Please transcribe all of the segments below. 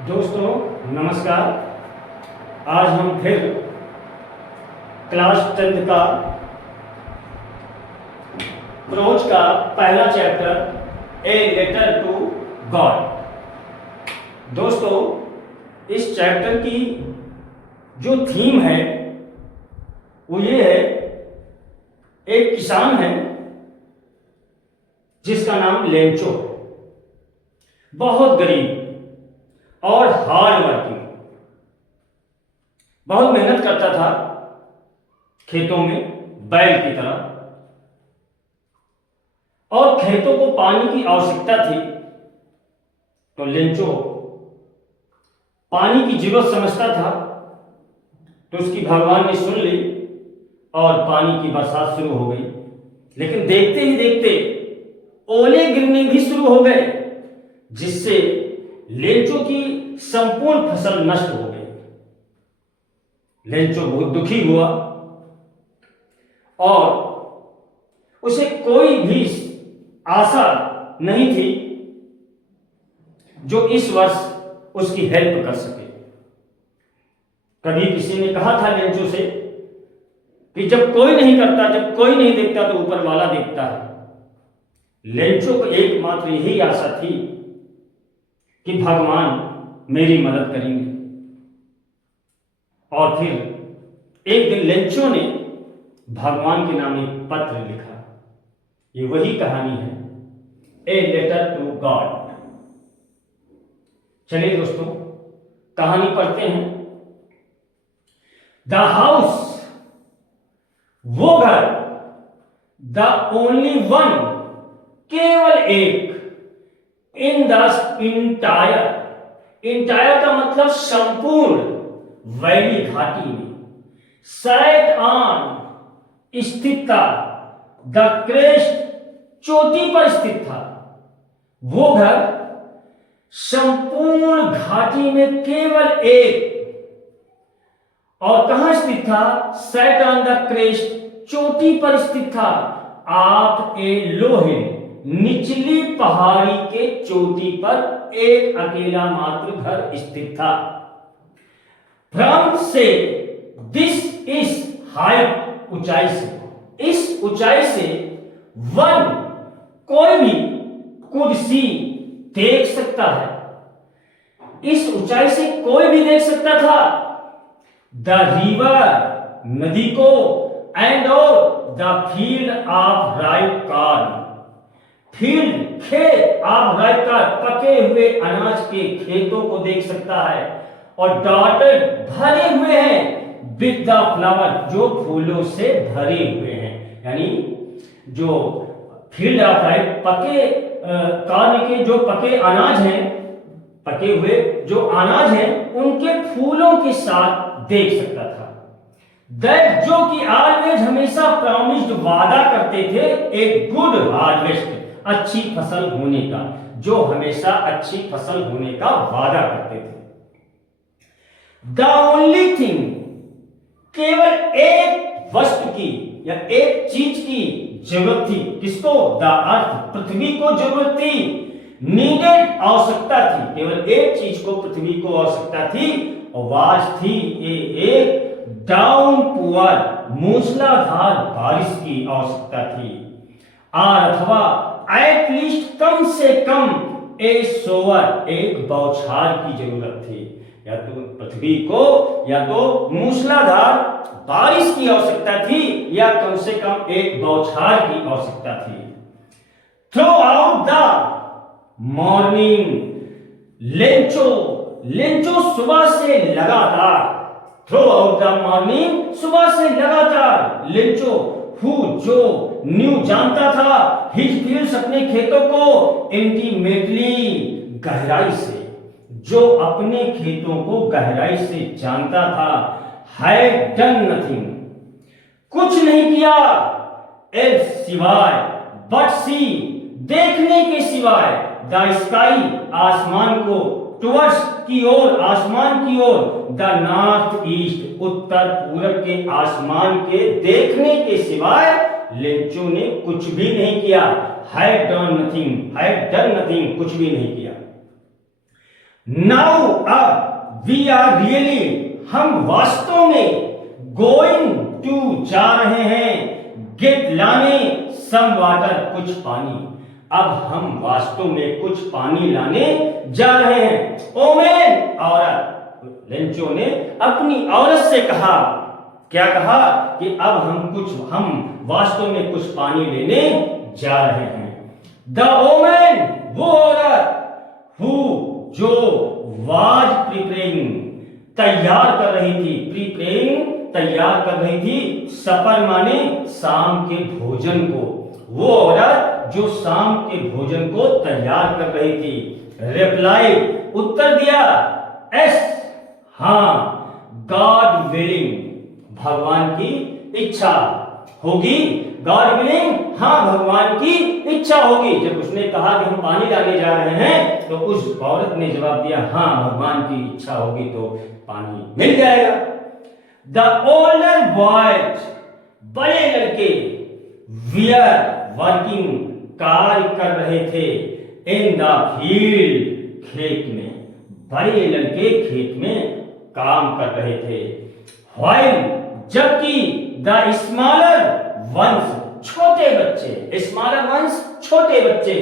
दोस्तों नमस्कार। आज हम फिर क्लास 10th का प्रोज का पहला chapter a letter to God. दोस्तों इस चैप्टर की जो थीम है वो ये है, एक किसान है जिसका नाम लेंचो, बहुत गरीब और हार्ड वर्किंग, बहुत मेहनत करता था खेतों में बैल की तरह, और खेतों को पानी की आवश्यकता थी तो लेंचो पानी की जरूरत समझता था। तो उसकी भगवान ने सुन ली और पानी की बरसात शुरू हो गई। लेकिन देखते ही देखते ओले गिरने भी शुरू हो गए, जिससे लेंचो की संपूर्ण फसल नष्ट हो गई। लेंचो बहुत दुखी हुआ और उसे कोई भी आशा नहीं थी जो इस वर्ष उसकी हेल्प कर सके। कभी किसी ने कहा था लेंचो से कि जब कोई नहीं करता, जब कोई नहीं देखता तो ऊपर वाला देखता है। लेंचो को एकमात्र यही आशा थी कि भगवान मेरी मदद करेंगे। और फिर एक दिन लेंचो ने भगवान के नाम एक पत्र लिखा। ये वही कहानी है, ए लेटर टू गॉड। चलिए दोस्तों कहानी पढ़ते हैं। द हाउस, वो घर, द ओनली वन, केवल एक, इन द इंटायर, इंटायर का मतलब संपूर्ण, वैली घाटी में, सैट ऑन, स्थित था, द क्रेस्ट, चोटी पर स्थित था। वो घर संपूर्ण घाटी में केवल एक, और कहां स्थित था? सेट ऑन द क्रेस्ट, चोटी पर स्थित था। आप ए लोहे, निचली पहाड़ी के चोटी पर एक अकेला मात्र घर स्थित था। फ्रॉम से, दिस इज हाइट, ऊंचाई से, इस ऊंचाई से, वन, कोई भी, कुड सी, देख सकता है। इस ऊंचाई से कोई भी देख सकता था द रिवर, नदी को, एंड और the field of right corn, field, खेत ऑफ राइट कॉर्न, पके हुए अनाज के खेतों को देख सकता है। और डॉटेड, भरे हुए हैं, विद द फ्लावर, जो फूलों से भरे हुए हैं। यानी जो फील्ड ऑफ राइट, पके कॉर्न के जो पके अनाज हैं, पके हुए जो अनाज हैं, उनके फूलों के साथ देख सकता था। दैट, जो कि ऑलवेज, हमेशा, प्रॉमिस्ड, वादा करते थे, एक गुड हार्वेस्ट, अच्छी फसल होने का, जो हमेशा अच्छी फसल होने का वादा करते थे। द ओनली थिंग, केवल एक वस्तु की या एक चीज की जरूरत थी। किसको? द अर्थ, पृथ्वी को जरूरत थी। नीडेड, आवश्यकता थी। केवल एक चीज को पृथ्वी को आवश्यकता थी, और वाज थी एक डाउन पुअर, मूसलाधार बारिश की आवश्यकता थी। और अथवा एट लीस्ट, कम से कम, ए सोवर, एक बौछार की जरूरत थी। या तो पृथ्वी को या तो मूसलाधार बारिश की आवश्यकता थी, या कम से कम एक बौछार की आवश्यकता थी। Throughout the morning, Lencho, Lencho सुबह से लगातार, थ्रो आउट द मॉर्निंग, सुबह से लगातार, लेंचो, हु, जो, न्यू, जानता था, हिज फील्ड्स, अपने खेतों को, इंटीमेटली, गहराई से, जो अपने खेतों को गहराई से जानता था, हैड डन नथिंग, कुछ नहीं किया, एल्स, सिवाय, बट सी, देखने के सिवाय, द स्काई, आसमान को, टुवर्ड्स, की ओर, आसमान की ओर, द नॉर्थ ईस्ट, उत्तर पूरब के आसमान के देखने के सिवाय लेंचो ने कुछ भी नहीं किया। Had done nothing, had done nothing, कुछ भी नहीं किया। नाउ अब वी आर रियली, हम वास्तव में गोइंग टू, जा रहे हैं, गेट, लाने, सम वाटर, कुछ पानी। अब हम वास्तव में कुछ पानी लाने जा रहे हैं। ओमेन, औरत, लेंचो ने अपनी औरत से कहा, क्या कहा कि अब हम वास्तव में कुछ पानी लेने जा रहे हैं। द ओमेन, वो औरत, हु, जो, वाज प्रिपेयरिंग, तैयार कर रही थी, प्रिपेयरिंग, तैयार कर रही थी, सपर माने शाम के भोजन को, वो औरत जो शाम के भोजन को तैयार कर रही थी, रिप्लाई, उत्तर दिया, एस, हां, गॉड विलिंग, भगवान की इच्छा होगी, गॉड विलिंग, हाँ भगवान की इच्छा होगी। जब उसने कहा कि हम पानी लाने जा रहे हैं तो उस औरत ने जवाब दिया, हाँ भगवान की इच्छा होगी तो पानी मिल जाएगा। द ओल्डर बॉयज, बड़े लड़के, वीआर वर्किंग, कार्य कर रहे थे, इन द फील्ड, खेत में, बड़े लड़के खेत में काम कर रहे थे। व्हाइल, जबकि द स्मॉलर वंस, छोटे बच्चे, स्मॉलर वंस, छोटे बच्चे,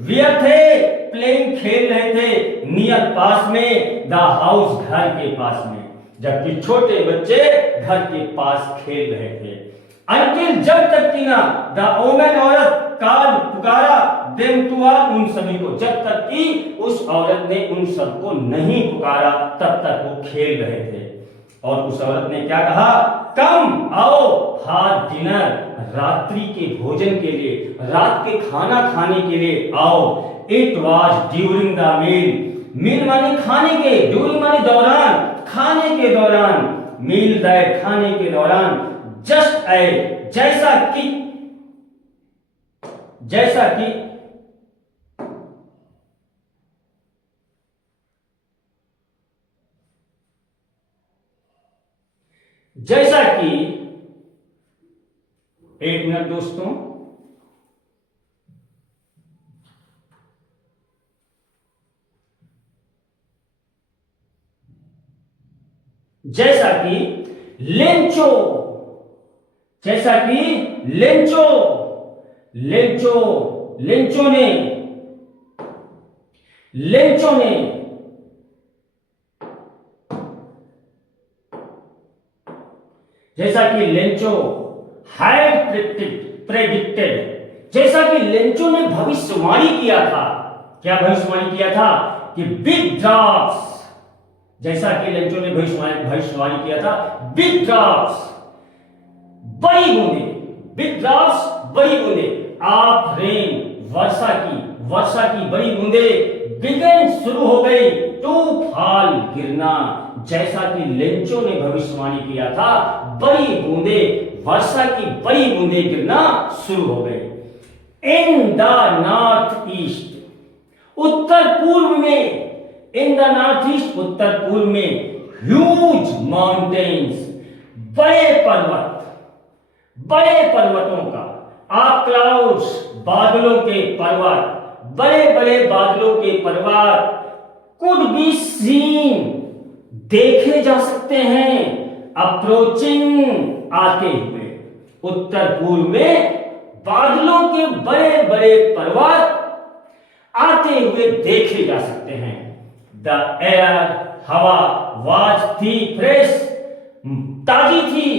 वेयर थे, प्लेइंग, खेल रहे थे, नियर, पास में, द हाउस, घर के पास में, जबकि छोटे बच्चे घर के पास खेल रहे थे। अंटिल, जब तक कि ना, द ओमेन, औरत, काल, पुकारा, देम टू ऑल, उन सभी को, जब तक कि उस औरत ने उन सबको नहीं पुकारा तब तक वो खेल रहे थे। और उस औरत ने क्या कहा, कम, आओ, फॉर डिनर, रात्रि के भोजन के लिए, रात के खाना खाने के लिए आओ। It was during the meal, meal माने खाने के, ड्यूरिंग माने दौरान, खाने के दौरान, मील दैट, खाने के दौरान, जस्ट ए, जैसा कि, जैसा कि, जैसा कि, एक मिनट दोस्तों, जैसा कि लेंचो, जैसा कि लेंचो, लेंचो, लेंचो ने, लेंचो ने, जैसा कि लेंचो हैड प्रेडिक्टेड, जैसा कि लेंचो ने भविष्यवाणी किया था। क्या भविष्यवाणी किया था कि बिग ड्रॉप्स, जैसा कि लेंचो ने भविष्यवाणी किया था, बिग ड्रॉप्स, बड़ी बूंदे, बिग ड्रॉप्स, बड़ी बूंदे, ऑफ रेन, वर्षा की बड़ी बूंदे, बिगन, शुरू हो गई, टू फॉल, गिरना, जैसा कि लेंचो ने भविष्यवाणी किया था, बड़ी बूंदे, वर्षा की बड़ी बूंदे गिरना शुरू हो गए। इन द नॉर्थ ईस्ट, उत्तर पूर्व में, इन द नॉर्थ ईस्ट, उत्तर पूर्व में, ह्यूज माउंटेन्स, बड़े पर्वत, बड़े पर्वतों का, आ क्लाउड्स, बादलों के पर्वत, बड़े बड़े बादलों के पर्वत, कुड बी सीन, देखे जा सकते हैं, अप्रोचिंग, आते हुए, उत्तर पूर्व में बादलों के बड़े बड़े पर्वत आते हुए देखे जा सकते हैं। द एयर, हवा, वाज थी, फ्रेश, ताजी थी,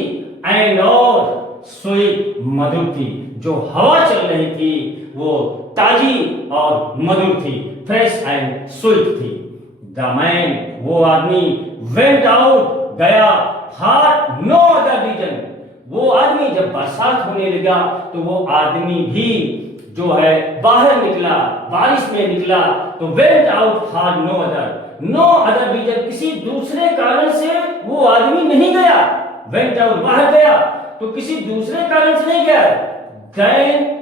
एंड और स्वीट, मधुर थी, जो हवा चल रही थी वो ताजी और मधुर थी, फ्रेश एंड स्वीट थी। द मैन, वो आदमी, वेंट आउट, गया, फॉर नो अदर रीजन, वो आदमी, जब बरसात होने लगा तो वो आदमी भी जो है बाहर निकला, बारिश में निकला, तो went out for no other reason, किसी दूसरे कारण से वो आदमी नहीं गया, वेंट आउट, बाहर गया तो किसी दूसरे कारण से नहीं गया, then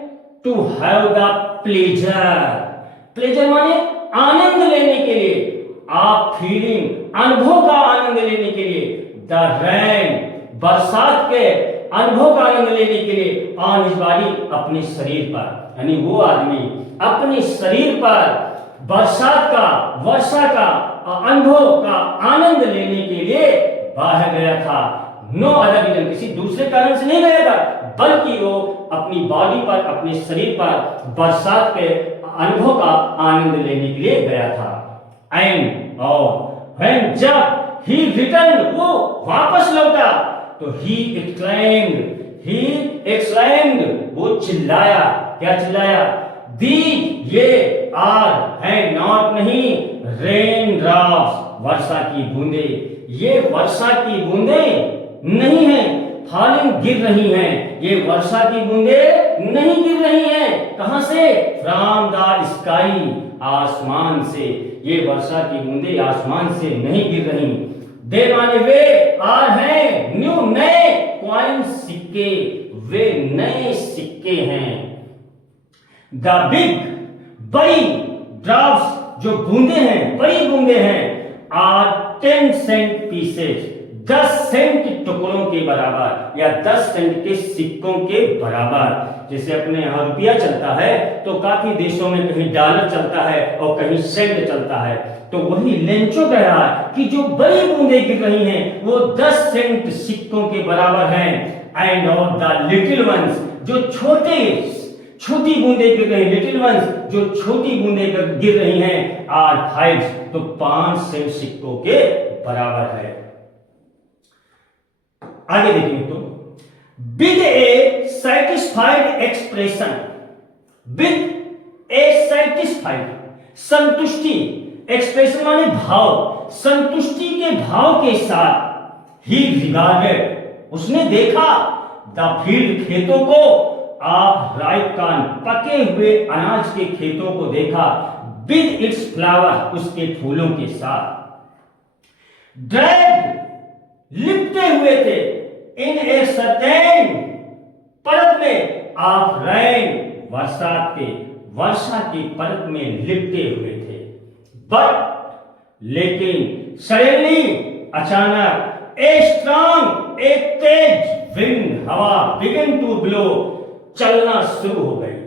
to have the pleasure, pleasure माने आनंद लेने के लिए, आप फीलिंग, अनुभव का आनंद लेने के लिए, द रेन, बरसात के अनुभव का आनंद लेने के लिए, ऑन हिज बॉडी, अपने शरीर पर, यानी वो आदमी अपने शरीर पर, बरसात का, वर्षा का अनुभव का आनंद लेने के लिए बाहर गया था। नो अदर रीजन, किसी दूसरे कारण से नहीं गया था, बल्कि वो अपनी बॉडी पर, अपने शरीर पर बरसात के अनुभव का आनंद लेने के लिए गया था। एंड और when जब he returned, वो वापस लौटा, तो he exclaimed, वो चिल्लाया। क्या चिल्लाया? These, ये आर है, नॉट नहीं, रेन ड्रॉप्स, वर्षा की बूंदे। ये वर्षा की बूंदे नहीं है, फॉलिंग, गिर रही हैं। ये वर्षा की बूंदे नहीं गिर रही हैं। कहां से? फ्रॉम द स्काई, आसमान से। ये वर्षा की बूंदे आसमान से नहीं गिर रही। दे माने वे आर हैं, न्यू, नए, कॉइन, सिक्के, वे नए सिक्के हैं। द बिग, बड़ी, ड्रॉप्स, जो बूंदे हैं, बड़ी बूंदे हैं, आर 10 सेंट पीसेज, 10 सेंट टुकड़ों के बराबर, या 10 सेंट के सिक्कों के बराबर। जैसे अपने यहाँ रुपया चलता है तो काफी देशों में कहीं डॉलर चलता है और कहीं सेंट चलता है। तो वही लेंचो कह रहा है कि जो बड़ी बूंदे गिर रही हैं वो 10 सेंट सिक्कों के बराबर हैं। एंड और द लिटिल वंस, जो छोटी बूंदे गिर रही, लिटिल वंस, जो छोटी बूंदे गिर रही हैं, आर 5, तो 5 सेंट सिक्कों के बराबर है। आगे देखिए तो, with A satisfied expression, with A satisfied, संतुष्टि, एक्सप्रेशन माने भाव, संतुष्टि के भाव के साथ, ही रिगार्डेड, उसने देखा, द फील्ड, खेतों को, ऑफ राइप कॉर्न, पके हुए अनाज के खेतों को देखा, विद इट्स फ्लावर, उसके फूलों के साथ, ड्रैग्ड, लिपटे हुए थे, इन ए सर्टेन, परत में, ऑफ रेन, बरसात के, वर्षा की परत में लिपटे हुए थे। बट, लेकिन, सडनली, अचानक, ए स्ट्रॉन्ग, एक तेज विंड, हवा, बिगिन टू ब्लो, चलना शुरू हो गई।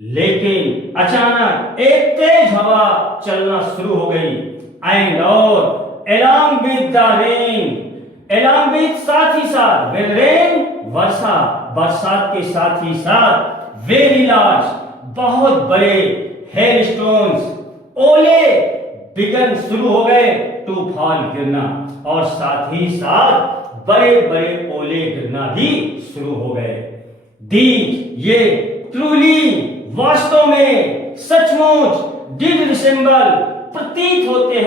लेकिन अचानक एक तेज हवा चलना शुरू हो गई। एंड और along with the rain, along with, साथ ही साथ, with rain, वर्षा, बरसात के साथ ही साथ, very large, बहुत बड़े, hailstones, ओले, बिगन, शुरू हो गए, टू फॉल, गिरना, और साथ ही साथ बड़े बड़े ओले गिरना भी शुरू हो गए। These, ये, ट्रूली, वास्तव में, सचमुच, डिड रिसेंबल, प्रतीत होते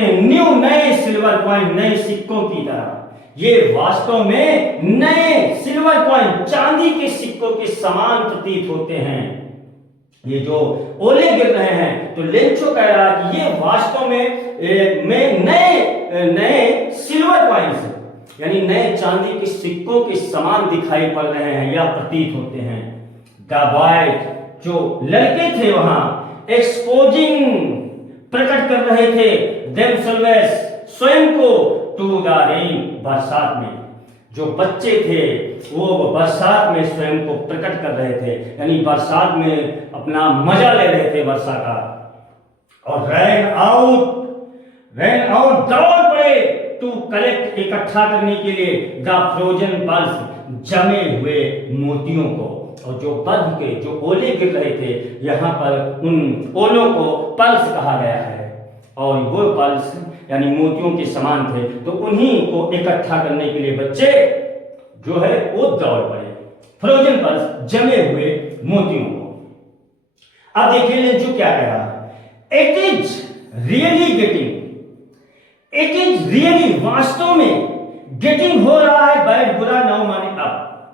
हैं, न्यू, नए सिल्वर कॉइन, नए सिक्कों की तरह। ये वास्तव में नए सिल्वर कॉइन, चांदी के सिक्कों के समान प्रतीत होते हैं। ये जो ओले गिर रहे हैं, तो लेंचो कह रहा है कि ये वास्तव में नए सिल्वर कॉइन्स, यानी नए चांदी के सिक्कों के समान दिखाई पड़ रहे हैं या प्रतीत होते हैं। द बॉय, जो लड़के थे वहां, एक्सपोजिंग, प्रकट कर रहे थे, देमसेल्व्स, स्वयं को, टू द रेन, बरसात में। जो बच्चे थे वो बरसात में स्वयं को प्रकट कर रहे थे, यानी बरसात में अपना मजा ले रहे थे वर्षा का। और रैन आउट, दौड़ पड़े, टू कलेक्ट, इकट्ठा करने के लिए, द फ्रोजन पल्स, जमे हुए मोतियों को। और जो बर्फ के, जो ओले गिर रहे थे, यहाँ पर उन ओलों को पल्स कहा गया है। और वो पल्स यानी मोतियों के समान थे, तो उन्हीं को इकट्ठा करने के लिए बच्चे जो है वो दौड़ पड़े, फ्रोजन पल्स, जमे हुए मोतियों को। अब देखिए लेंचो क्या कह रहा है, it is really getting, it is really, वास्तव में, गेटिंग हो रहा है, बैड, बुरा, नाउ माने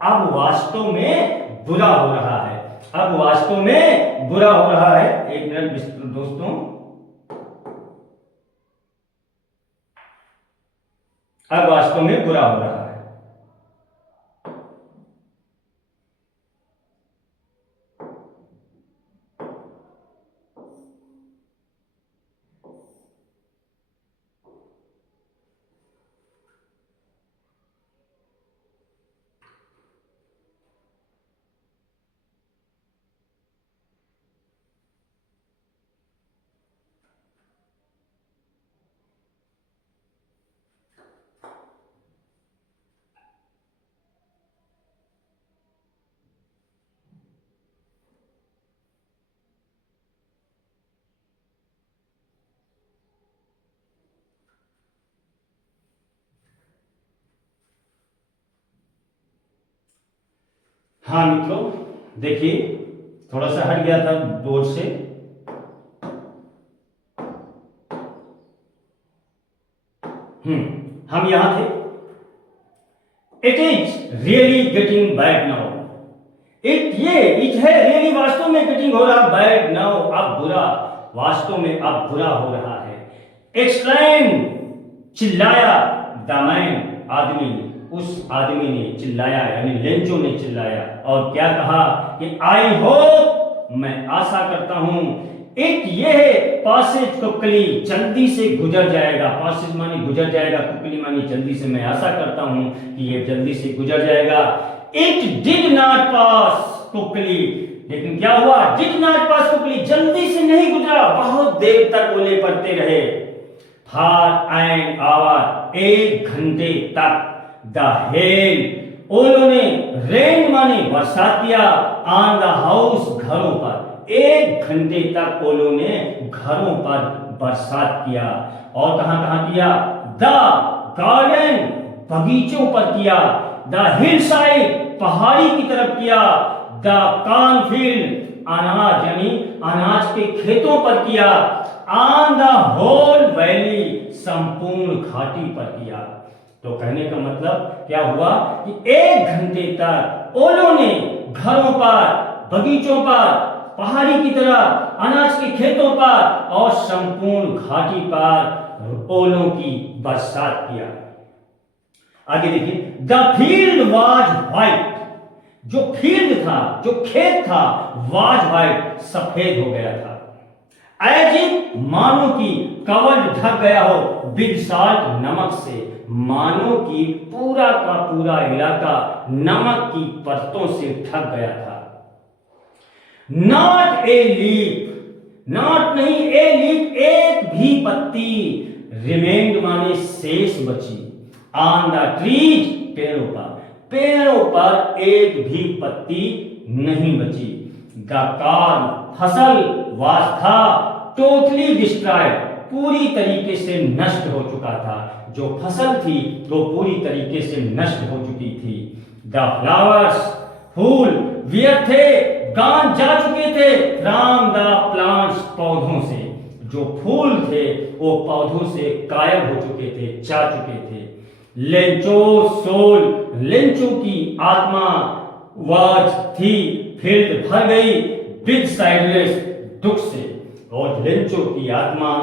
अब वास्तव में बुरा हो रहा है, अब वास्तव में बुरा हो रहा है। एक मिनट दोस्तों, अब वास्तव में बुरा हो रहा है। हाँ मित्रों, देखिए थोड़ा सा हट गया था बोर्ड से। हम यहां थे। It is really getting bad now. It है रियली, वास्तव में गेटिंग हो रहा बैड नाउ, अब बुरा, वास्तव में अब बुरा हो रहा है। एक्सक्लाइम, चिल्लाया, द मैन, आदमी, उस आदमी ने चिल्लाया, यानी लेंचो ने चिल्लाया, और क्या कहा कि आई होप, मैं आशा करता हूं, इट ये पासेज कुकली जल्दी से गुजर जाएगा। पासेज माने गुजर जाएगा, कुकली माने जल्दी से, मैं आशा करता हूं कि ये जल्दी से गुजर जाएगा। इट डिड नॉट पास कुकली, लेकिन क्या हुआ? डिड नॉट पास कुकली, जल्दी से नहीं गुजरा, बहुत देर तक ओले पड़ते रहे। फॉर एन आवर, एक घंटे तक, द हेल, ओलों ने, रेन माने बरसात किया, ऑन द हाउस, घरों पर, एक घंटे तक ओलों ने घरों पर बरसात किया। और कहां कहां किया? द गार्डन, बगीचों पर किया, द हिल साइड, पहाड़ी की तरफ किया, द कॉर्नफील्ड, अनाज यानी अनाज के खेतों पर किया, ऑन द होल वैली, संपूर्ण घाटी पर किया। तो कहने का मतलब क्या हुआ कि एक घंटे तक ओलों ने घरों पर, बगीचों पर, पहाड़ी की तरह, अनाज के खेतों पर और संपूर्ण घाटी पर ओलों की बरसात किया। आगे देखिए, द फील्ड वाज व्हाइट, जो फील्ड था, जो खेत था, वाज व्हाइट, सफेद हो गया था। एज इफ, मानो की, कवर्ड, ढक गया हो, विद साल्ट, नमक से, मानो की पूरा का पूरा इलाका नमक की परतों से ढक गया था। नॉट ए लीफ, नॉट नहीं, ए लीफ, एक भी पत्ती, रिमेन्ड माने शेष बची, ऑन द ट्रीज, पेड़ों पर, पेड़ों पर एक भी पत्ती नहीं बची। द कॉर्न, फसल, वाज था, टोटली डिस्ट्रॉयड, पूरी तरीके से नष्ट हो चुका था। जो फसल थी वो पूरी तरीके से नष्ट हो चुकी थी। द फ्लावर्स, फूल, वियर थे, गान जा चुके थे, फ्रॉम द प्लांट्स, पौधों से, जो फूल थे वो पौधों से गायब हो चुके थे, जा चुके थे। लेंचो सोल, लेंचो की आत्मा, वाज थी, फील्ड भर गई, विद साइडलेस, दुख से, और लेंचो की आत्मा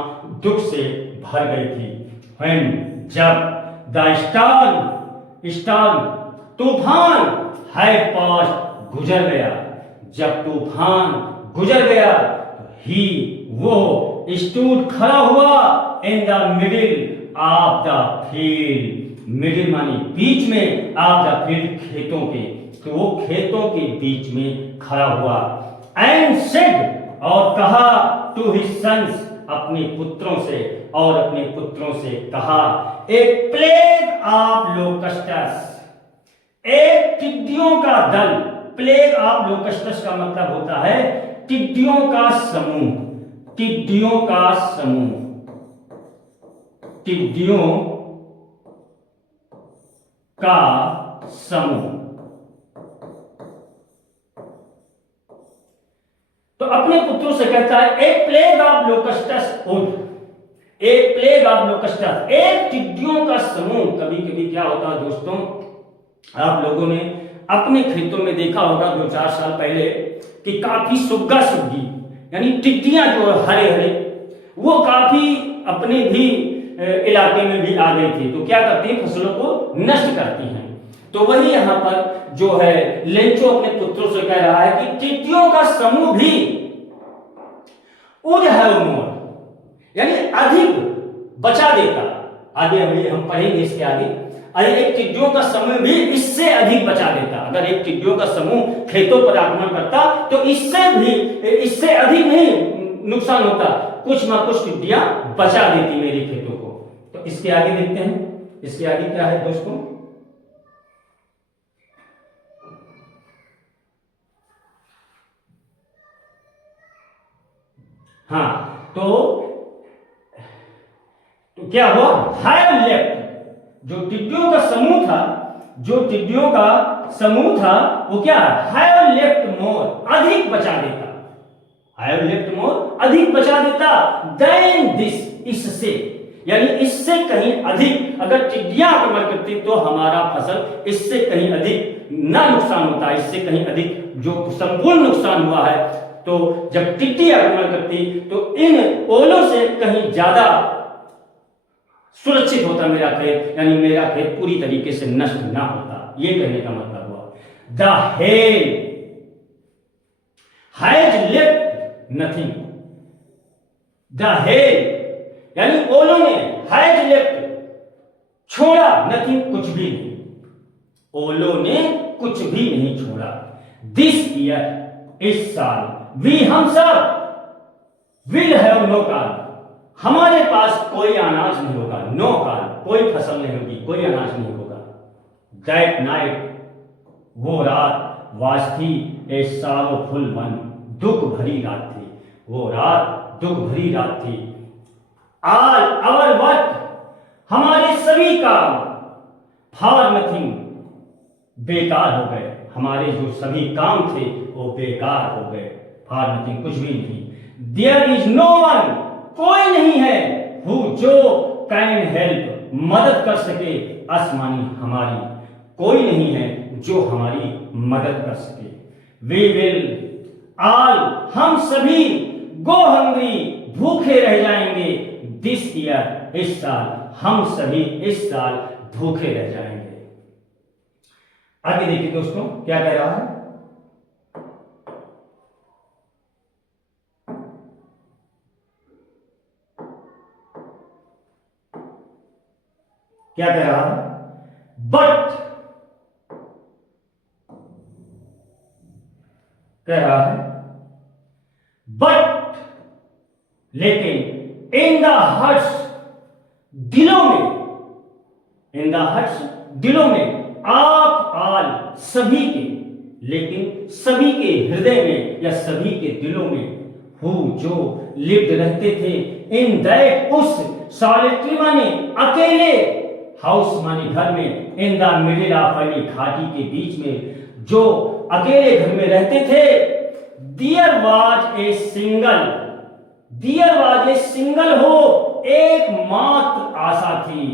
दुख से भर गई थी। व्हेन, जब, द स्टॉर्म, स्टॉर्म, तूफान, हैड पास, गुजर गया, जब तूफान गुजर गया, ही, वो, स्टूड, खड़ा हुआ, in the middle of the field, middle मानी बीच में, ऑफ द फील्ड, खेतों के, तो वो खेतों के बीच में खड़ा हुआ। एंड सेड, और कहा, टू हिज सन्स, अपने पुत्रों से, और अपने पुत्रों से कहा, ए प्लेग ऑफ लोकस्टस, एक टिड्डियों का दल, प्लेग ऑफ लोकस्टस का मतलब होता है टिड्डियों का समूह, टिड्डियों का समूह, टिड्डियों का समूह। तो अपने पुत्रों से कहता है, एक प्लेग ऑफ लोकस्टस उड, एक प्लेग ऑफ लोकस्टस, एक टिड्डियों का समूह। कभी कभी क्या होता है दोस्तों, आप लोगों ने अपने खेतों में देखा होगा 2-4 साल पहले कि काफी सुग्गा सुग्गी, यानी टिड्डियां जो हरे हरे, वो काफी अपने भी इलाके में भी आ गई थी। तो क्या करती है, फसलों को नष्ट करती हैं। तो वही यहां पर जो है लेंचो अपने पुत्रों से कह रहा है कि टिड्डियों का समूह भी उड हैव मोर, यानी अधिक बचा देता। आगे हम पढ़ेंगे इसके आगे, अरे एक टिड्डियों का समूह भी इससे अधिक बचा देता। अगर एक टिड्डियों का समूह खेतों पर आक्रमण करता तो इससे भी, इससे अधिक नहीं नुकसान होता, कुछ ना कुछ टिड्डियां बचा देती मेरे खेतों को। तो इसके आगे देखते हैं, इसके आगे क्या है दोस्तों, हाँ, तो क्या हुआ, हैव लेफ्ट, जो टिड्डियों का समूह था, जो टिड्डियों का समूह था वो क्या हैव लेफ्ट मोर, अधिक बचा देता, हैव लेफ्ट मोर, अधिक बचा देता, देन दिस, इससे, यानी इससे कहीं अधिक अगर टिड्डियां आक्रमण करती तो हमारा फसल इससे कहीं अधिक ना नुकसान होता, इससे कहीं अधिक जो संपूर्ण नुकसान हुआ है। तो जब टिड्डी आक्रमण करती तो इन ओलों से कहीं ज्यादा सुरक्षित होता मेरा खेत, यानी मेरा खेत पूरी तरीके से नष्ट ना होता, ये कहने का मतलब हुआ। The hell has left nothing, the hell यानी ओलों ने हैज लेफ्ट छोड़ा, नथिंग कुछ भी नहीं, ओलों ने कुछ भी नहीं छोड़ा। दिस ईयर, इस साल, वी हम सब विल हैव नो काल, हमारे पास कोई अनाज नहीं होगा, नो काल कोई फसल नहीं होगी, कोई अनाज नहीं होगा। दैट नाइट, वो रात, वाज थी ए sorrowful one, दुख भरी रात थी, वो रात दुख भरी रात थी। ऑल आवर वर्क, हमारे सभी काम, फॉर नथिंग, बेकार हो गए, हमारे जो सभी काम थे वो बेकार हो गए, फॉर नथिंग कुछ भी नहीं। देयर इज नो वन, कोई नहीं है, हु जो कैन हेल्प, मदद कर सके, अस मानी हमारी, कोई नहीं है जो हमारी मदद कर सके। वी विल ऑल, हम सभी, गो हंग्री, भूखे रह जाएंगे, दिस ईयर, इस साल, हम सभी इस साल भूखे रह जाएंगे। आगे देखिए दोस्तों क्या कह रहा है, क्या कह रहा है, बट कह रहा है बट, लेकिन इन द हर्ट्स, दिलों में, इन द हर्ट्स, दिलों में, आप आल, सभी के, लेकिन सभी के हृदय में या सभी के दिलों में, हु जो लिप्त रहते थे, इन दैट, उस, सॉलिटरी माने अकेले, हाउस माने घर में, in the middle of Ali, घाटी के बीच में, जो अकेले घर में रहते थे। There was a single, there was a single हो, एकमात्र आशा थी,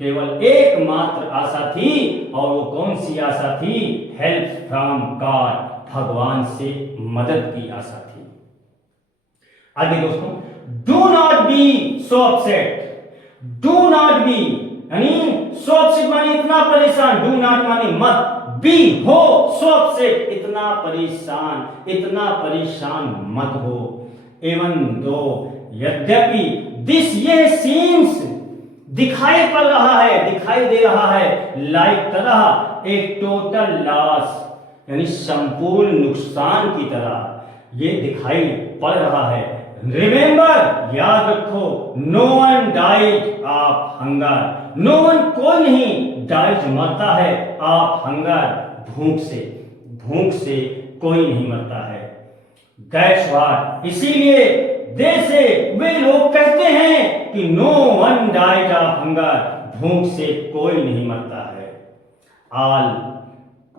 केवल एकमात्र आशा थी, और वो कौन सी आशा थी, हेल्प फ्रॉम गॉड, भगवान से मदद की आशा थी। आगे दोस्तों, do not be so upset, do not be यानी सो अपसेट माने इतना परेशान, डू नॉट माने मत, बी हो सो अपसेट, इतना परेशान मत हो। एवन दो, यद्यपि, दिस, ये सीम्स, दिखाई पड़ रहा है, दिखाई दे रहा है, लाइक तरह, एक टोटल लॉस यानी संपूर्ण नुकसान की तरह ये दिखाई पड़ रहा है। रिमेंबर, याद रखो, no one died of hunger, no one कोई नहीं, डाइड मरता है, ऑफ हंगर, भूख से, भूख से कोई नहीं मरता है। दैट्स व्हाट, इसीलिए दे से, वे लोग कहते हैं कि no one died of hunger, भूख से कोई नहीं मरता है। ऑल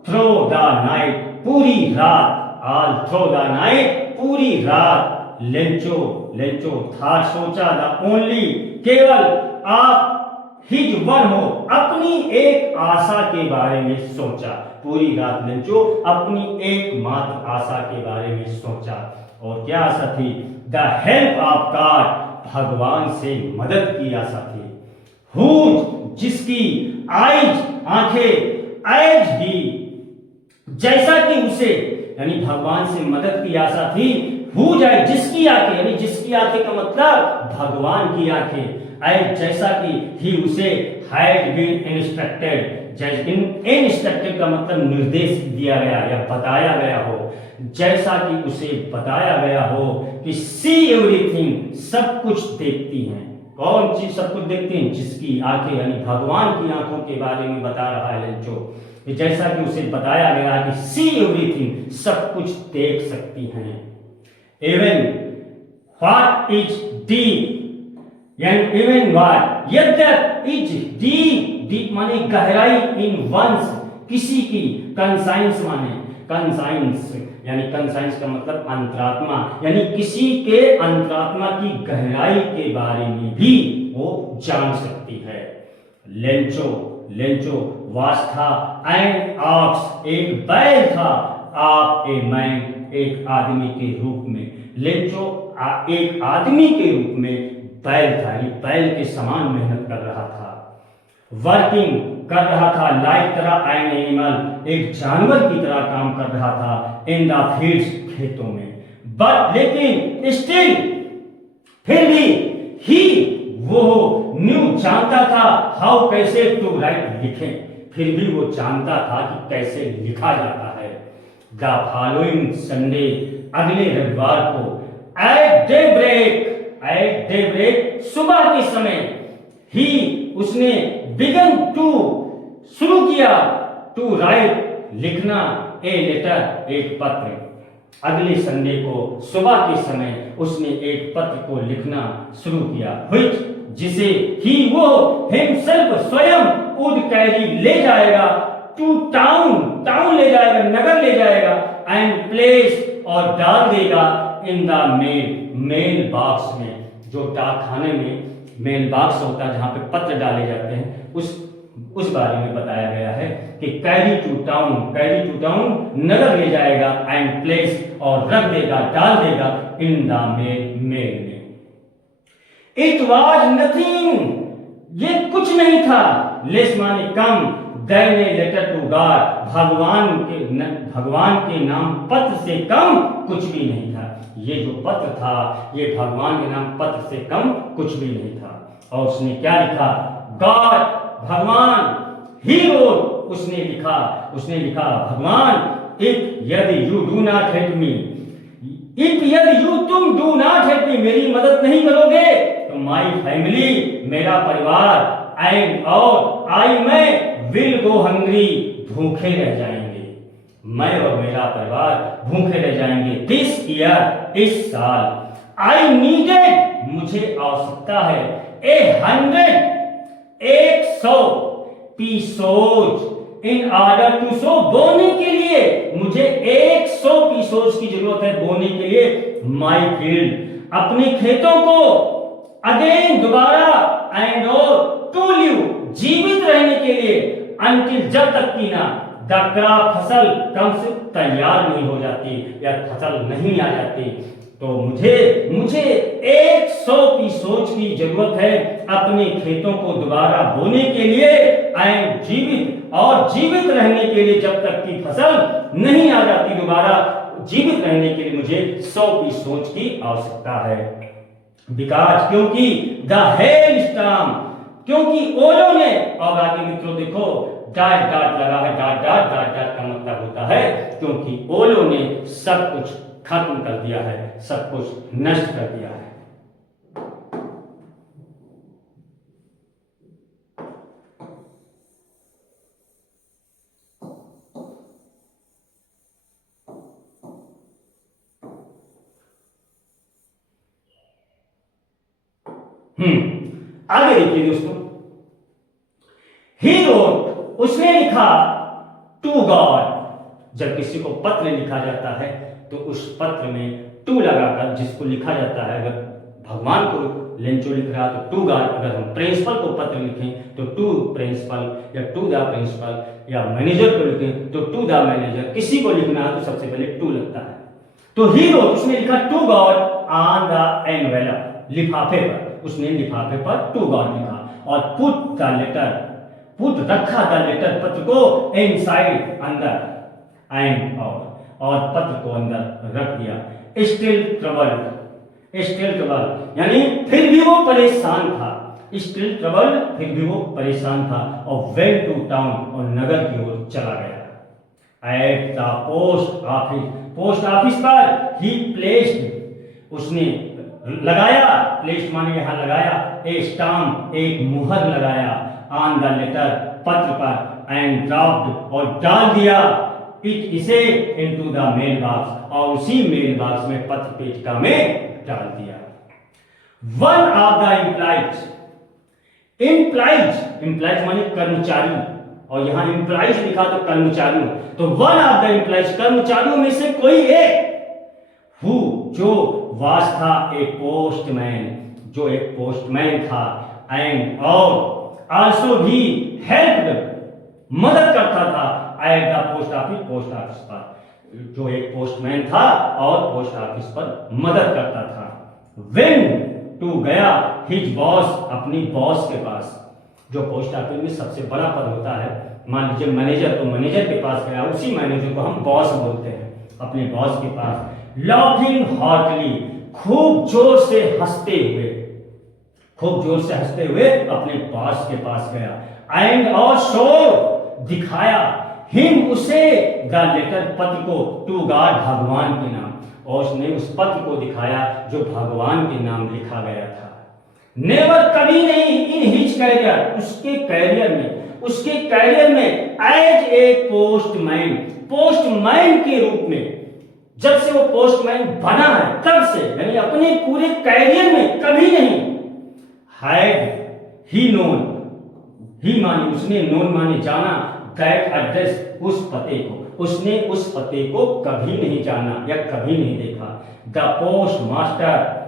थ्रो द नाइट, पूरी रात, ऑल थ्रो द नाइट, पूरी रात, लेंचो, लेंचो था सोचा, द ओनली, केवल, आप, हिज वन हो, अपनी एक आशा के बारे में सोचा, पूरी रात लेंचो अपनी एकमात्र आशा के बारे में सोचा, और क्या आशा थी, द हेल्प ऑफ गॉड, भगवान से मदद की आशा थी। हु, जिसकी, आइज, आंखें, एज ही, जैसा कि उसे, यानी भगवान से मदद की आशा थी। हु जाए, जिसकी आंखें, यानी जिसकी आंखें का मतलब भगवान की आंखें, एज जैसा कि, ही उसे, हैड बीन इंस्ट्रक्टेड, इंस्ट्रक्टेड का मतलब निर्देश दिया गया या बताया गया हो, जैसा कि उसे बताया गया हो कि सी एवरीथिंग, सब कुछ देखती हैं। कौन चीज सब कुछ देखती हैं, जिसकी आंखें, यानी भगवान की आंखों के बारे में बता रहा है लेंचो, जैसा कि उसे बताया गया कि सी एवरीथिंग, सब कुछ देख सकती हैं। इवन व्हाट इज डीप, यानी इवन व्हाट, यद्यप, इज डीप, डीप माने गहराई, इन वंस, किसी की, कंसाइंस माने कंसाइंस, यानी कंसाइंस का मतलब अंतरात्मा, यानी किसी के अंतरात्मा की गहराई के बारे में भी वो जान सकती है। लेंचो, लेंचो वास था एंड ऑक्स, एक बैल था, आप ए मैन, एक आदमी के रूप में। लेंचो एक आदमी के रूप में बैल था, यानी बैल के समान मेहनत कर रहा था, वर्किंग कर रहा था लाइक तरह एन एनिमल, एक जानवर की तरह काम कर रहा था इन द फील्ड्स, खेतों में। बट लेकिन स्टिल, फिर भी ही, वो न्यू, जानता था हाउ, कैसे टू राइट, लिखें, फिर भी वो जानता था कि कैसे लिखा जाता है। द फॉलोइंग संडे, अगले रविवार को, एट डे ब्रेक, सुबह के समय, ही, उसने बिगन टू, शुरू किया, टू राइट, लिखना, ए लेटर, एक पत्र। अगले संडे को सुबह के समय उसने एक पत्र को लिखना शुरू किया, which, जिसे ही, वो, हिमसेल्फ, स्वयं, वुड कैरी, ले जाएगा, टू टाउन, टाउन ले जाएगा, नगर ले जाएगा, एंड प्लेस, और डाल देगा, इन द मेल बॉक्स में, जो डाकखाने में मेल बॉक्स होता है जहां पे पत्र डाले जाते हैं, उस बारे में बताया गया है कि कैरी टू टाउन, नगर ले जाएगा, एंड प्लेस, और रख देगा, डाल देगा, इन द मेल में। इट वॉज नथिंग, ये कुछ नहीं था, लेस माने कम, than a letter to god, भगवान के नाम पत्र से कम कुछ भी नहीं था। ये जो पत्र था, ये भगवान के नाम पत्र से कम कुछ भी नहीं था। और उसने क्या लिखा? गॉड, भगवान, ही रोट, उसने लिखा भगवान, इफ यदि you do not help me, तुम डू नॉट हेल्प मी, मेरी मदद नहीं करोगे, तो माई फैमिली, मेरा परिवार, एंड और आई, मैं, विल गो हंग्री, भूखे रह जाएंगे, मैं और मेरा परिवार भूखे रह जाएंगे। दिस ईयर, इस साल, आई नीडेड, मुझे आवश्यकता है, 100 पीसोज इन ऑर्डर टू सो, बोने के लिए मुझे 100 पीसोज की जरूरत है, बोने के लिए, माई फील्ड, अपने खेतों को, अगेन, दोबारा, एंड और टू लिव, जीवित रहने के लिए, अंटिल, जब तक की ना, द क्रॉप, फसल कम से तैयार नहीं हो जाती या फसल नहीं आ जाती, तो मुझे 100 पीसोज की जरूरत है अपने खेतों को दोबारा बोने के लिए, एंड जीवित रहने के लिए, जब तक की फसल नहीं आ जाती, दोबारा जीवित रहने के लिए मुझे 100 पीसोज की आवश्यकता है। बिकॉज, क्योंकि, द हेल स्टॉर्म, क्योंकि ओलों ने, और आगे मित्रों देखो डॉट लगा है, डॉट का मतलब होता है क्योंकि ओलों ने सब कुछ खत्म कर दिया है, सब कुछ नष्ट कर दिया है। आगे देखिए दोस्तों, ही रोट, उसने लिखा, टू गॉड, जब किसी को पत्र लिखा जाता है तो उस पत्र में टू लगाकर जिसको लिखा जाता है, अगर भगवान को लेंचो लिख रहा तो टू गॉड, अगर हम प्रिंसिपल को पत्र लिखें तो टू प्रिंसिपल, या टू द प्रिंसिपल, या मैनेजर को लिखें तो टू द मैनेजर, किसी को लिखना है तो सबसे पहले टू लगता है। तो ही रोट, उसने लिखा to God on the envelope, लिफाफे पर, उसने लिफाफे पर टू गॉड लिखा, और पुट द लेटर, रखा द लेटर, पत्र को, इनसाइड, अंदर, एंड और पत्र को अंदर रख दिया। स्टिल ट्रबल, यानी फिर भी वो परेशान था, स्टिल ट्रबल, फिर भी वो परेशान था, और वेंट टू टाउन, और नगर की ओर चला गया। एट द पोस्ट ऑफिस पर ही प्लेस्ड, उसने लगाया, प्लेस्ड माने यहां लगाया, ए स्टाम्प, एक मुहर लगाया, ऑन द लेटर, पत्र पर, एंड ड्रॉप्ड, और डाल दिया, इसे इनटू द मेल बॉक्स, और उसी मेल बॉक्स में, पत्र पेटिका में डाल दिया। वन ऑफ द एम्प्लॉइज माने कर्मचारी, और यहाँ एम्प्लॉइज लिखा तो कर्मचारियों, तो वन ऑफ द एम्प्लॉइज, कर्मचारियों में से कोई एक, हु जो वाज था ए पोस्टमैन, जो एक पोस्टमैन था, एंड और आल्सो भी हेल्प्ड, मदद करता था, एट द पोस्ट ऑफिस पर, जो एक पोस्टमैन था और पोस्ट ऑफिस पर मदद करता था। व्हेन टू गया हिज बॉस, अपनी बॉस के पास, जो पोस्ट ऑफिस में सबसे बड़ा पद होता है, मान लीजिए मैनेजर, तो मैनेजर के पास गया, उसी मैनेजर को हम बॉस बोलते हैं, अपने बॉस के पास, लाफिंग हॉटली, खूब जोर से हंसते हुए, खूब जोर से हंसते हुए अपने बॉस के पास गया, एंड और शो दिखाया, हिम उसे, द लेटर पत्र को, टू गॉड भगवान के नाम, और उसने उस पत्र को दिखाया जो भगवान के नाम लिखा गया था। नेवर, कभी नहीं, इन हिज कैरियर, उसके कैरियर में एज ए पोस्टमैन, पोस्टमैन के रूप में, जब से वो पोस्टमैन बना है तब से, यानी अपने पूरे कैरियर में कभी नहीं, हैड ही नोन, ही माने उसने, नोन माने जाना, दैट एड्रेस, उस पते को, उसने उस पते को कभी नहीं जाना या कभी नहीं देखा। द पोस्ट मास्टर,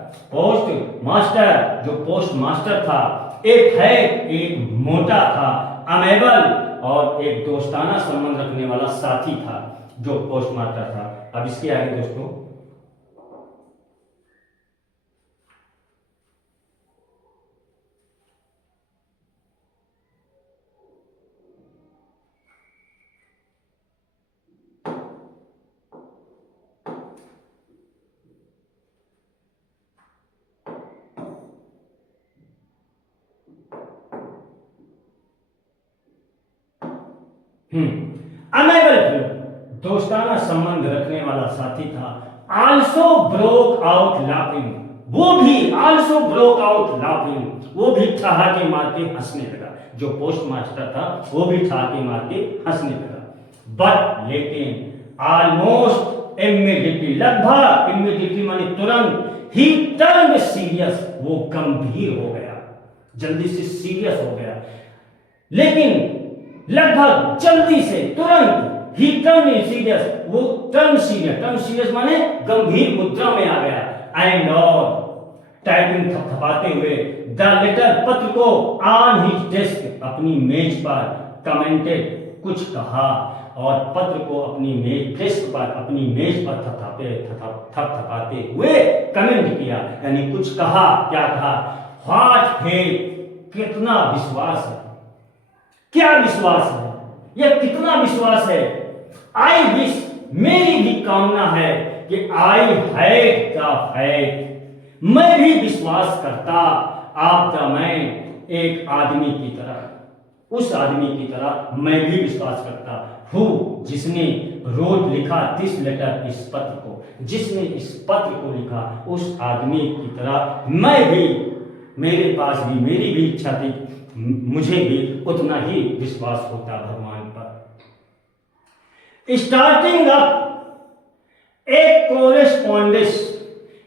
जो पोस्ट मास्टर था, एक है, एक मोटा था, अमेबल, और एक दोस्ताना संबंध रखने वाला साथी था जो पोस्ट मास्टर था। अब इसके आगे दोस्तों, अमेबल, दोस्ताना संबंध रखने वाला साथी था, आल्सो ब्रोक आउट लाफिंग, वो भी आल्सो ब्रोक आउट लाफिंग, वो भी ठहाके मार के हंसने लगा, जो पोस्ट मास्टर था वो भी ठहाके मार के हंसने लगा। बट लेकिन ऑलमोस्ट इमीडिएटली, लगभग, इमीडिएटली माने तुरंत, ही टर्न सीरियस, वो गंभीर हो गया, जल्दी से सीरियस हो गया, लेकिन लगभग जल्दी से, तुरंत, ही टर्न सीरियस, वो टर्न सीरियस माने गंभीर मुद्रा में आ गया, एंड और टाइपिंग थपथपाते हुए, द लेटर, पत्र को, ऑन हिज डेस्क, अपनी मेज पर, कमेंटेड, कुछ कहा, और पत्र को अपनी डेस्क पर, अपनी मेज पर थपथपाते हुए कमेंट किया, यानी कुछ कहा। क्या कहा? व्हाट फेथ, कितना विश्वास है, क्या विश्वास है, यह कितना विश्वास है। आई विश, मेरी भी कामना है कि आई हैड द फेथ, मैं भी विश्वास करता, आप द मैन, एक आदमी की तरह, उस आदमी की तरह मैं भी विश्वास करता, हु, जिसने रोज लिखा, दिस लेटर, इस पत्र को, जिसने इस पत्र को लिखा, उस आदमी की तरह मैं भी, मेरे पास भी, मेरी भी इच्छा थी, मुझे भी उतना ही विश्वास होता भगवान पर। स्टार्टिंग अप एक कोरेस्पॉन्डेंस,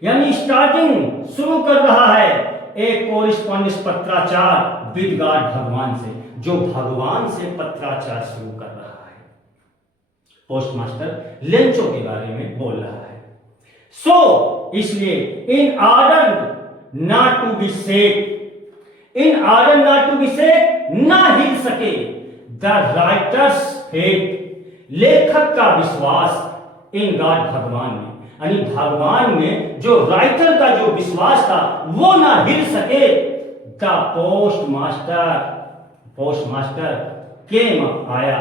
यानी स्टार्टिंग, शुरू कर रहा है एक कोरेस्पॉन्डेंस, पत्राचार, विद गॉड, भगवान से, जो भगवान से पत्राचार शुरू कर रहा है। पोस्ट मास्टर लेंचो के बारे में बोल रहा है। सो इसलिए, in order not to be safe, in order not to be safe, ना हिल सके, द राइटर्स फेथ, लेखक का विश्वास, इन गॉड, भगवान में, यानी भगवान में जो राइटर का जो विश्वास था वो ना हिल सके। द पोस्ट मास्टर केम, आया,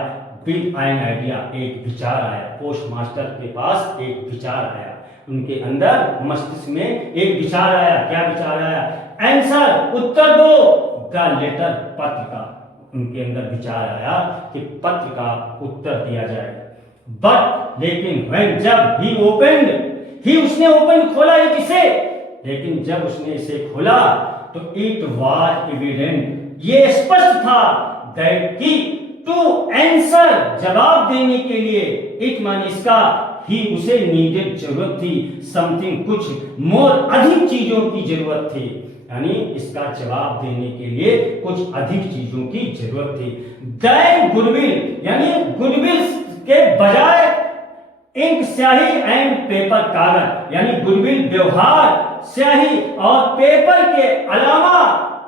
विद एन आइडिया, एक विचार आया, पोस्ट मास्टर के पास एक विचार आया, उनके अंदर मस्तिष्क में एक विचार आया। क्या विचार आया? आंसर, उत्तर दो, द लेटर, पत्र का, उनके अंदर विचार आया कि पत्र का उत्तर दिया जाए। बट लेकिन, when, जब ही ओपनड, ही, उसने ओपन, खोला एक इसे, लेकिन जब उसने इसे खोला तो इट वाज एविडेंट, ये स्पष्ट था, दैट कि टू आंसर, जवाब देने के लिए, इट माने इसका, ही, उसे नीडेड, जरूरत थी, समथिंग, कुछ, मोर, अधिक चीजों की जरूरत थी, यानी इसका जवाब देने के लिए कुछ अधिक चीजों की जरूरत थी। देन गुडविल, यानी गुडविल के बजाय इंक स्याही एंड पेपर कागज, यानी गुडविल व्यवहार स्याही और पेपर के अलावा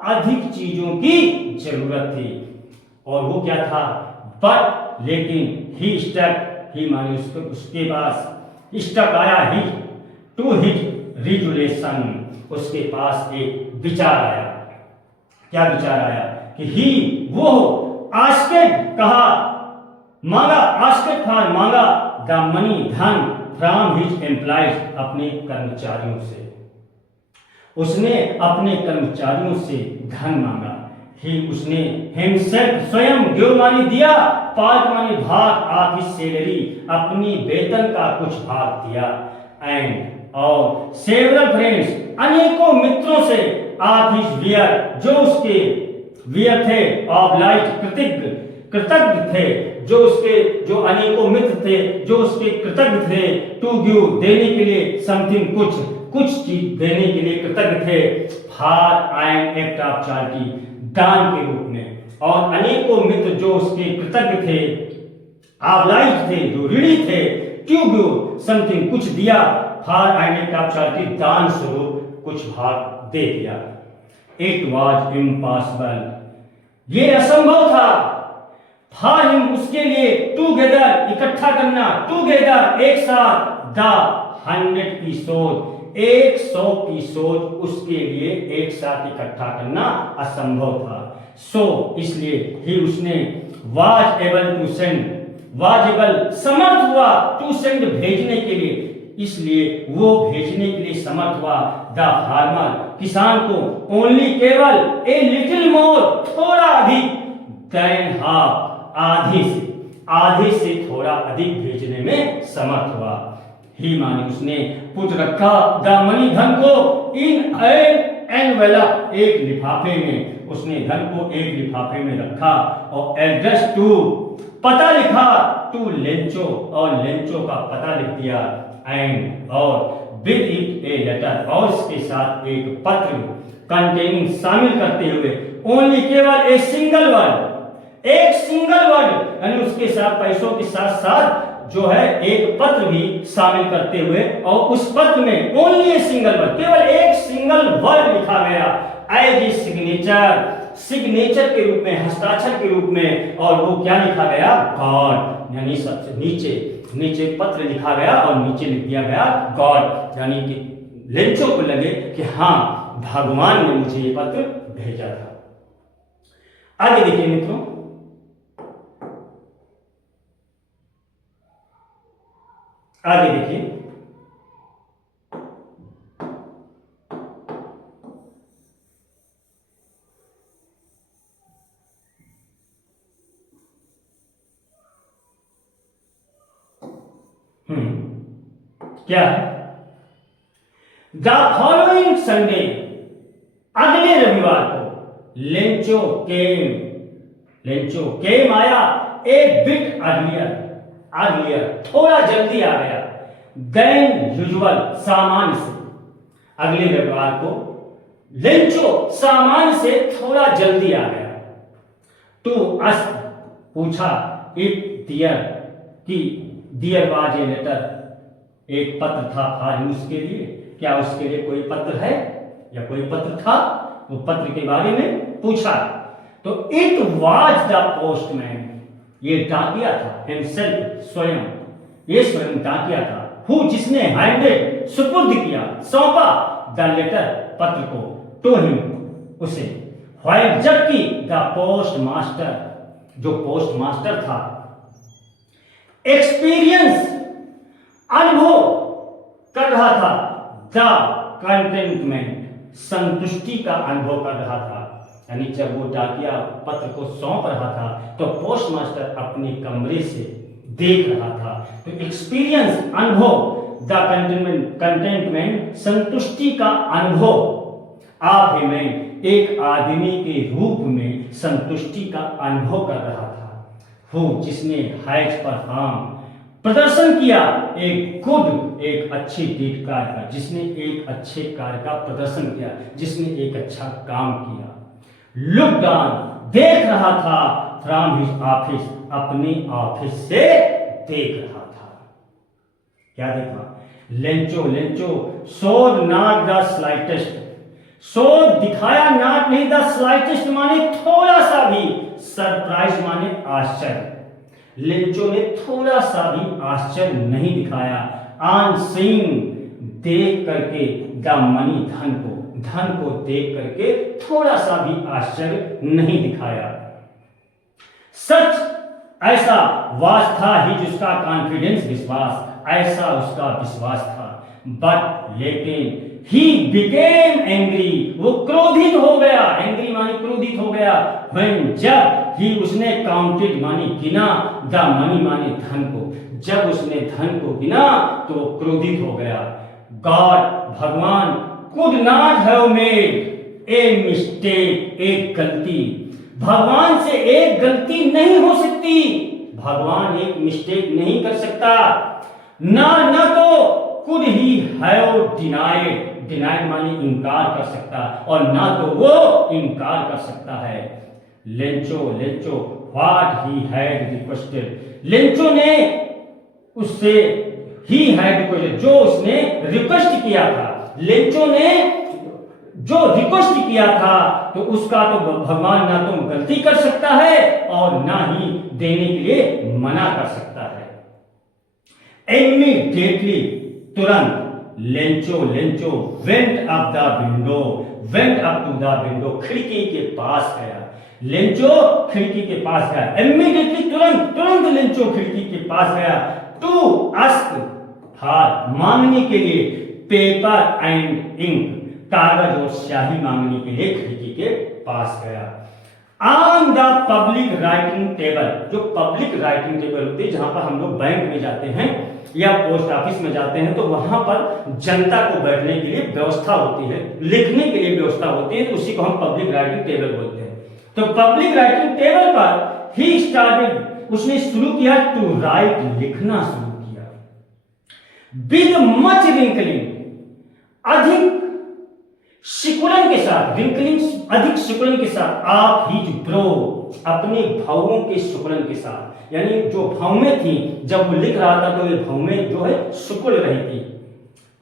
अधिक चीजों की जरूरत थी। और वो क्या था? बट, लेकिन ही स्टक, ही माने उसके पास स्टक आया, ही टू हिज रिजुलेशन, उसके पास एक विचार आया। क्या विचार आया? कि ही, वो आस्केड, कहा, मांगा, आस्केड फॉर, मांगा द मनी, धन, फ्रॉम हिज एम्प्लॉइज, अपने कर्मचारियों से। उसने अपने कर्मचारियों से धन मांगा। ही, उसने हिमसेल्फ, स्वयं, गिव मानी दिया, पार्ट मानी भाग, ऑफ हिज सैलरी, अपनी वेतन का कुछ भाग दिया, एंड, और सेवरल फ्रेंड्स, अनेकों मित्रों से, ऑफ हिज वियर, जो उसके वियर थे, ऑफ लाइट, कृतज्ञ थे, जो अनेकों मित्र थे जो उसके कृतज्ञ थे, टू गिव, देने के लिए, समथिंग, कुछ चीज देने के लिए कृतज्ञ थे, for an act of charity, दान के रूप में। और अनेकों मित्र जो उसके कृतज्ञ थे, ऑब्लाइज थे, जो ऋणी थे, टू गिव समथिंग, कुछ दिया, for an act of charity, दान स्वरूप कुछ भाग दे दिया। इट वॉज इम्पॉसिबल, ये असंभव था, फॉर हिम, उसके लिए, टूगेदर, इकट्ठा करना, टूगेदर, एक साथ, द 100 पीसोज, 100 पीसोज उसके लिए एक साथ इकट्ठा करना असंभव था। सो इसलिए ही, उसने, was able to send, was able, समर्थ हुआ, टू सेंड, भेजने के लिए, इसलिए वो भेजने के लिए समर्थ हुआ, द फार्मर, किसान को, ओनली, केवल, ए लिटिल मोर, थोड़ा अधिक, देन हाफ, आधे से थोड़ा अधिक भेजने में समर्थ हुआ। ही माने उसने, पुट रखा, द मनी, धन को, इन एनवेलप, एक लिफाफे में, उसने धन को एक लिफाफे में रखा, और एड्रेस टू, पता लिखा, टू लेंचो, और लेंचो का पता लिख दिया, एंड, और विद इट ए लेटर, और इसके साथ एक पत्र, कंटेनिंग, शामिल करते हुए, ओनली, केवल, ए सिंगल वर्ड, एक सिंगल वर्ड, यानी उसके साथ पैसों के साथ साथ जो है एक पत्र भी शामिल करते हुए, और उस पत्र में ओनली ए सिंगल वर्ड, केवल एक सिंगल वर्ड लिखा गया, एज ए सिग्नेचर के रूप में, हस्ताक्षर के रूप में। और वो क्या लिखा गया? गॉड, यानी सबसे नीचे पत्र लिखा गया और नीचे लिख दिया गया गॉड, यानी कि लेंचो को लगे कि हाँ, भगवान ने मुझे ये पत्र भेजा था। आगे देखिए मित्रों, आगे देखिए, क्या है? द फॉलोइंग संडे, अगले रविवार को, लेंचो केम आया, ए बिट अर्लियर, थोड़ा जल्दी आ गया, देन यूजुअल, सामान्य से। अगले रविवार को लेंचो सामान्य से थोड़ा जल्दी आ गया। टू अस, पूछा, if there was a letter, एक पत्र था फॉर उसके लिए, क्या उसके लिए कोई पत्र है या कोई पत्र था? वो पत्र के बारे में पूछा। तो इट वाज द पोस्टमैन, ये डाकिया था, हिमसेल्फ, स्वयं, ये स्वयं डाकिया था, हु, जिसने हैंडेड, सुपुर्द किया, सौंपा, द लेटर, पत्र को, टू हिम, उसे, व्हाइल, जबकि, द पोस्ट मास्टर, जो पोस्ट मास्टर था, एक्सपीरियंस, अनुभव कर रहा था, द कंटेंटमेंट, संतुष्टि का अनुभव कर रहा था। यानी जब वो डाकिया पत्र को सौंप रहा था तो पोस्ट मास्टर अपने कमरे से देख रहा था। तो एक्सपीरियंस, अनुभव, द कंटेंटमेंट, संतुष्टि का अनुभव, आप में एक आदमी के रूप में संतुष्टि का अनुभव कर रहा था, हु, जिसने हैज परफॉर्म, प्रदर्शन किया एक गुड, एक अच्छी डीड कार्य का, जिसने एक अच्छे कार्य का प्रदर्शन किया, जिसने एक अच्छा काम किया। लुक डाउन, देख रहा था, फ्रॉम हिज ऑफिस, अपने ऑफिस से देख रहा था। क्या देखा? Lencho, Lencho showed not the slightest, showed दिखाया, नॉट नहीं, द स्लाइटेस्ट माने थोड़ा सा भी, सरप्राइज माने आश्चर्य। लेंचो ने थोड़ा सा भी आश्चर्य नहीं दिखाया, ऑन सीइंग, देख करके, द मनी, धन को देख करके थोड़ा सा भी आश्चर्य नहीं दिखाया। सच, ऐसा, वाज था ही, जिसका कॉन्फिडेंस, विश्वास, ऐसा उसका विश्वास था। बट लेकिन ही बिकेम एंग्री, वो क्रोधित हो गया, एंग्री माने क्रोधित हो गया। व्हेन, जब, ही, उसने काउंटेड माने गिना, द मनी माने धन को, जब उसने धन को गिना तो वो क्रोधित हो गया। गॉड, भगवान, could not have made a mistake, एक गलती, भगवान से एक गलती नहीं हो सकती, भगवान एक मिस्टेक नहीं कर सकता। ना तो could he have denied, denied माने इनकार कर सकता, और ना तो वो इनकार कर सकता है। Lencho, Lencho what he had requested, Lencho ने उससे, ही हैड रिक्वेस्टेड, जो उसने रिक्वेस्ट किया था, लेंचो ने जो रिक्वेस्ट किया था, तो उसका तो भगवान ना तो गलती कर सकता है और ना ही देने के लिए मना कर सकता है। इमीडिएटली, तुरंत, Lencho, Lencho went up the window, went up to the window, खिड़की के पास गया, लेंचो खिड़की के पास गया। इमीडिएटली, तुरंत, तुरंत लेंचो खिड़की के पास गया। टू आस्क, फॉर, मांगने के लिए, पेपर एंड इंक, कागज और स्याही मांगने के लिए खिड़की के पास गया। On the public writing table, जो पब्लिक राइटिंग टेबल होती है, जहां पर हम लोग बैंक में जाते हैं या पोस्ट ऑफिस में जाते हैं, तो वहां पर जनता को बैठने के लिए व्यवस्था होती है, लिखने के लिए व्यवस्था होती है, तो उसी को हम पब्लिक राइटिंग टेबल बोलते हैं। तो पब्लिक राइटिंग टेबल पर ही स्टार्टेड, उसने शुरू किया टू राइट, लिखना शुरू किया। विद मच रिंकलिंग, अधिक सिकुड़न के साथ, रिंकलिंग अधिक सिकुड़न के साथ, आप हिज ब्रो, अपने भावों के सिकुड़न के साथ, यानी जो भौमें थी जब वो लिख रहा था तो ये भौमें जो है सिकुड़ रही थी।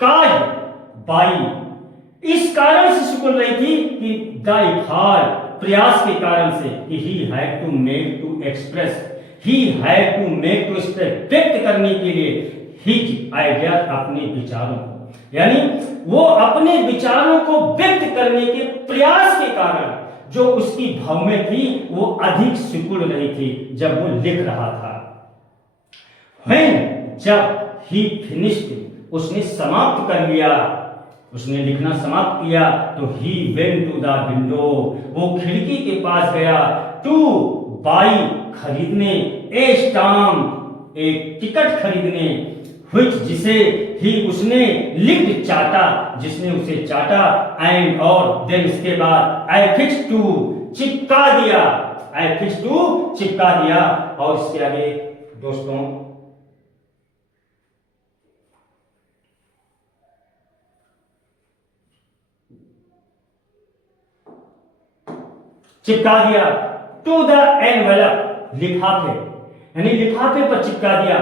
काज, बाई, इस कारण से सिकुड़ रही थी कि द एफर्ट, प्रयास के कारण से, he had to make to express, he had to make to express, व्यक्त करने के लिए, हिज आइडिया, अपने विचारों को, यानी वो अपने विचारों को व्यक्त करने के प्रयास के कारण जो उसकी भावमें थी वो अधिक सिकुड़ रही थी जब वो लिख रहा था। When, जब ही फिनिश्ड, उसने समाप्त कर लिया, उसने लिखना समाप्त किया, तो he went to the window, वो खिड़की के पास गया, टू बाई, खरीदने, ए स्टाम्प, एक टिकट खरीदने, which, जिसे, ही, उसने, लिक्ड, चाटा, जिसने उसे चाटा, एंड, और, देन, इसके बाद, आई फिक्स टू, चिपका दिया, आई फिक्स टू, चिपका दिया। और इसके आगे दोस्तों चिपका दिया, टू द एनवेलप, लिफाफे, यानी लिफाफे पर चिपका दिया।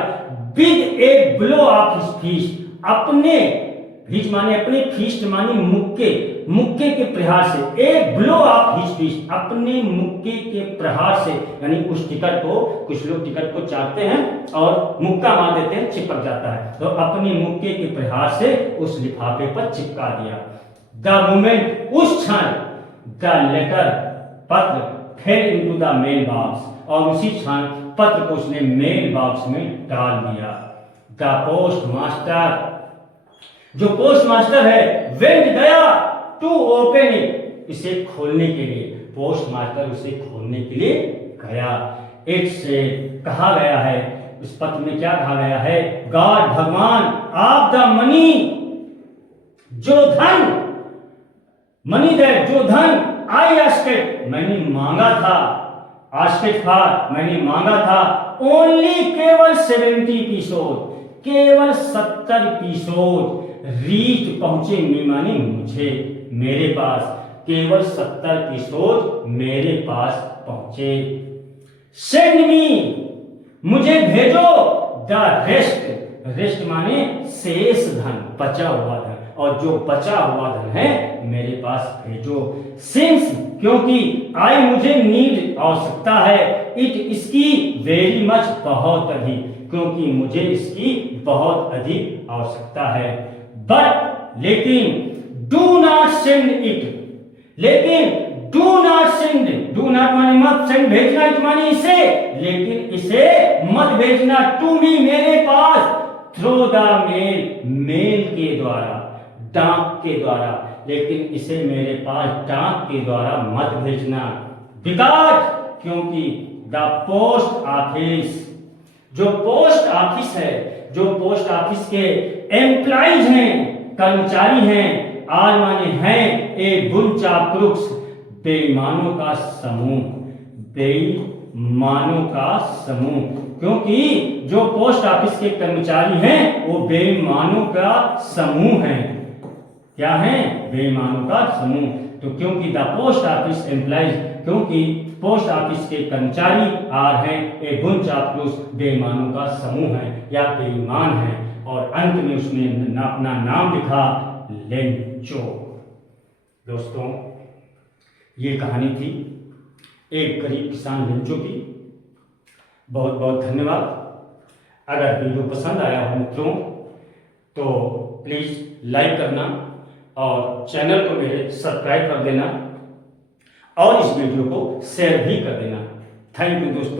With a blow of his feast, अपने, हिज माने अपने, फीस्ट माने मुक्के, मुक्के के प्रहार से, a blow of his feast, अपने मुक्के के प्रहार से, यानी उस टिकट को, कुछ लोग टिकट को चाटते हैं और मुक्का मार देते हैं, चिपक जाता है, तो अपने मुक्के के प्रहार से उस लिफाफे पर चिपका दिया। द मोमेंट, उस क्षण, द लेटर, पत्र, fell into the mail box, और उसी क्षण पत्र को उसने मेल बॉक्स में डाल दिया। द पोस्ट मास्टर, जो पोस्ट मास्टर है, वेंट, गया, टू ओपन इट, इसे खोलने के लिए, पोस्ट मास्टर उसे खोलने के लिए गया। इट्स, कहा गया है, इस पत्र में क्या कहा गया है, गॉड, भगवान, ऑफ द मनी, जो धन, मनी दैट, जो धन, आई आस्क्ड, मैंने मांगा था, आस्क्ड फॉर मैंने मांगा था, ओनली केवल 70 एपिसोड, केवल 70 एपिसोड रीच पहुंचे मी माने मुझे, मेरे पास केवल 70 एपिसोड मेरे पास पहुंचे। सेंड मी मुझे भेजो, द रेस्ट, रेस्ट माने शेष धन, बचा हुआ धन, और जो बचा हुआ धन है मेरे पास भेजो। सिंस क्योंकि, आई मुझे नीड आवश्यकता है, इट इसकी, वेरी मच बहुत अधिक, क्योंकि मुझे इसकी बहुत अधिक आवश्यकता है। बट लेकिन, डू नॉट सेंड इट, लेकिन do not send, do not माने मत, सेंड भेजना, इट माने इसे, लेकिन इसे मत भेजना, टू मी मेरे पास, थ्रू द मेल, मेल के द्वारा, डाक के द्वारा, लेकिन इसे मेरे पास डाक के द्वारा मत भेजना। बिकॉज क्योंकि द पोस्ट ऑफिस, जो पोस्ट ऑफिस है, जो पोस्ट ऑफिस के एम्प्लॉइज हैं, कर्मचारी हैं, आर माने हैं, ए बुंच ऑफ क्रूक्स, बेईमानों का समूह, बेईमानों का समूह, क्योंकि जो पोस्ट ऑफिस के कर्मचारी हैं वो बेईमानों का समूह है। क्या है? बेईमानों का समूह। तो क्योंकि द पोस्ट ऑफिस एम्प्लॉइज, क्योंकि पोस्ट ऑफिस के कर्मचारी आर हैं ए बुंच ऑफ क्रूक्स, बेईमानों का समूह है या बेईमान है। और अंत में उसने अपना नाम लिखा लेंचो। दोस्तों, ये कहानी थी एक गरीब किसान लेंचो की। बहुत बहुत धन्यवाद। अगर वीडियो पसंद आया हो मित्रों तो प्लीज़ लाइक करना और चैनल को मेरे सब्सक्राइब कर देना और इस वीडियो को शेयर भी कर देना। थैंक यू दोस्तों।